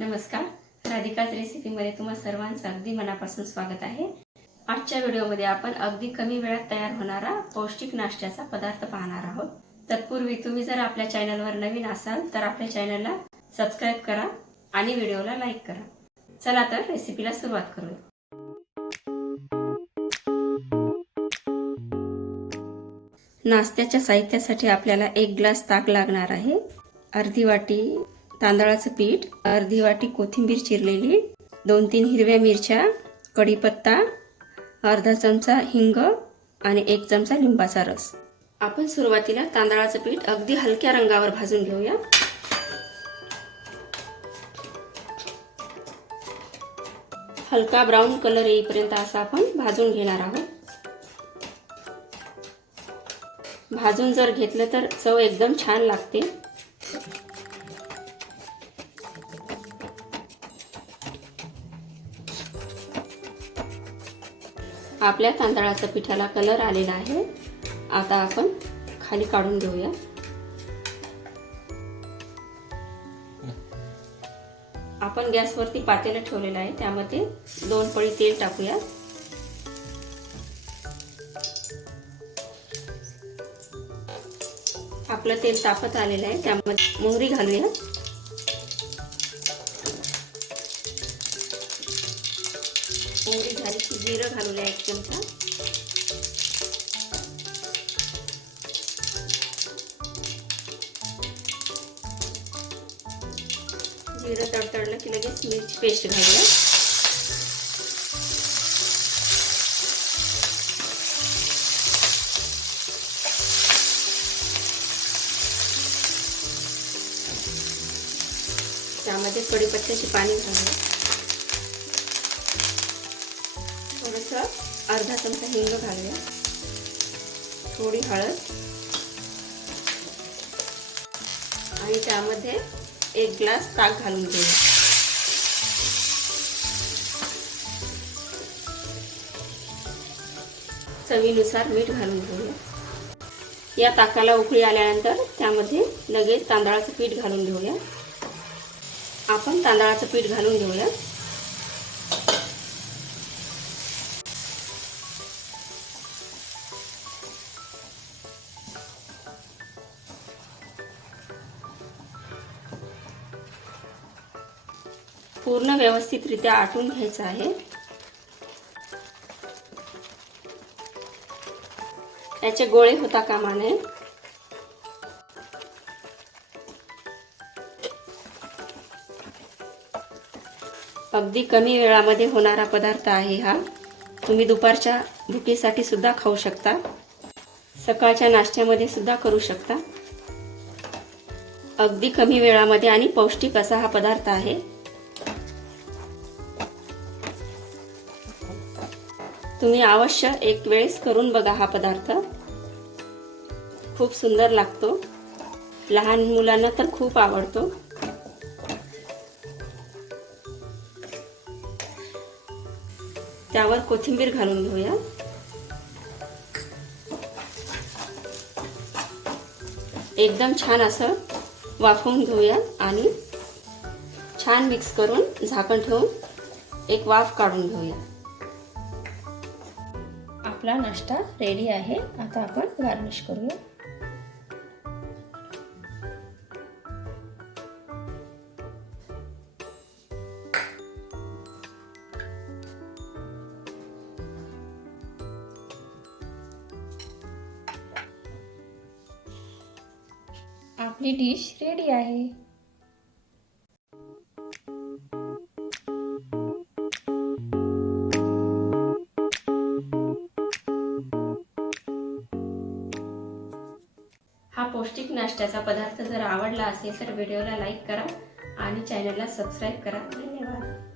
नमस्कार. राधिकाच रेसिपीमध्ये तुम्हा सर्वांचं अगदी मनापासून स्वागत आहे. आजच्या व्हिडिओमध्ये आपण अगदी कमी वेळात तयार होणारा पौष्टिक नाश्त्याचा पदार्थ पाहणार आहोत. तत्पूर्वी तुम्ही जर आपल्या चॅनलवर नवीन असाल तर आपल्या चॅनलला सबस्क्राईब करा आणि व्हिडिओला लाईक करा. चला तर रेसिपीला सुरुवात करूया. नाश्त्याच्या साहित्यासाठी आपल्याला एक ग्लास ताक लागणार आहे. अर्धी वाटी तांदळाचं पीठ अर्धी वाटी कोथिंबीर चिरलेली दोन तीन हिरव्या मिरच्या कढीपत्ता अर्धा चमचा हिंग आणि एक चमचा लिंबाचा रस. आपण सुरुवातीला तांदळाचं पीठ अगदी हलक्या रंगावर भाजून घेऊया. हलका ब्राऊन कलर येईपर्यंत असं आपण भाजून घेणार आहोत. भाजून जर घेतलं तर चव एकदम छान लागते. आपल्या तांदळाच्या पिठाला कलर आलेला आहे. आता आपण खाली काढून घेऊया. आपण गॅसवरती पातेलं ठेवलेलं आहे. त्यामध्ये दोन पळी तेल टाकूया. आपलं तेल तापत आलेलं आहे. त्यामध्ये मोहरी घालूया. मोहरी झाली की जिरं घालूया एक चमचा. जिरं तडतडलं की लगेच मिरची पेस्ट घालूया. त्यामध्ये कडीपत्त्याची पाणी घालूया. थोडंसं अर्धा चमचा हिंग घालूया. थोडी हळद. आणि त्यामध्ये एक ग्लास ताक घालून घेऊया. चवीनुसार मीठ घालून घेऊया. या ताकाला उकळी आल्यानंतर त्यामध्ये लगेच तांदळाचं पीठ घालून घेऊया. आपण तांदळाचं पीठ घालून घेऊया. पूर्ण व्यवस्थितरित्या आटून घ्यायचं आहे. याचे गोळे होता कामा नये अगदी कमी वेळामध्ये होणारा पदार्थ आहे हा. तुम्ही दुपारच्या भुकीसाठी सुद्धा खाऊ शकता. सकाळच्या नाश्त्यामध्ये सुद्धा करू शकता. अगदी कमी वेळामध्ये आणि पौष्टिक असा हा पदार्थ आहे. तुम्ही अवश्य एक वेळेस करून बघा हा पदार्थ. खूप सुंदर लागतो. लहान मुलांना तर खूप आवडतो. त्यावर कोथिंबीर घालून घेऊया. एकदम छान असं वाफवून घेऊया आणि छान मिक्स करून झाकण ठेवून एक वाफ काढून घेऊया. आपला नाश्ता रेडी आहे. आता आपण गार्निश करूया. आपली डिश रेडी आहे. हा पौष्टिक नाश्त्याचा पदार्थ जर आवडला असेल तर व्हिडिओला लाईक करा आणि चॅनलला सबस्क्राईब करा. धन्यवाद.